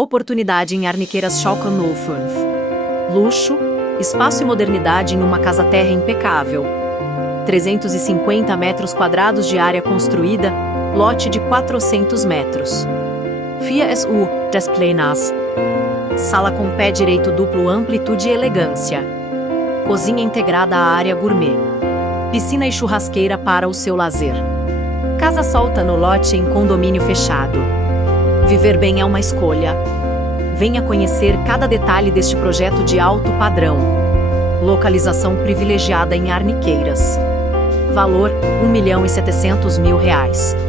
Oportunidade em Arniqueiras Schalke 05. Luxo, espaço e modernidade em uma casa-terra impecável. 350 metros quadrados de área construída, lote de 400 metros. 4SU, des Plenas. Sala com pé direito duplo, amplitude e elegância. Cozinha integrada à área gourmet. Piscina e churrasqueira para o seu lazer. Casa solta no lote em condomínio fechado. Viver bem é uma escolha. Venha conhecer cada detalhe deste projeto de alto padrão. Localização privilegiada em Arniqueiras. Valor: R$ 1.700.000.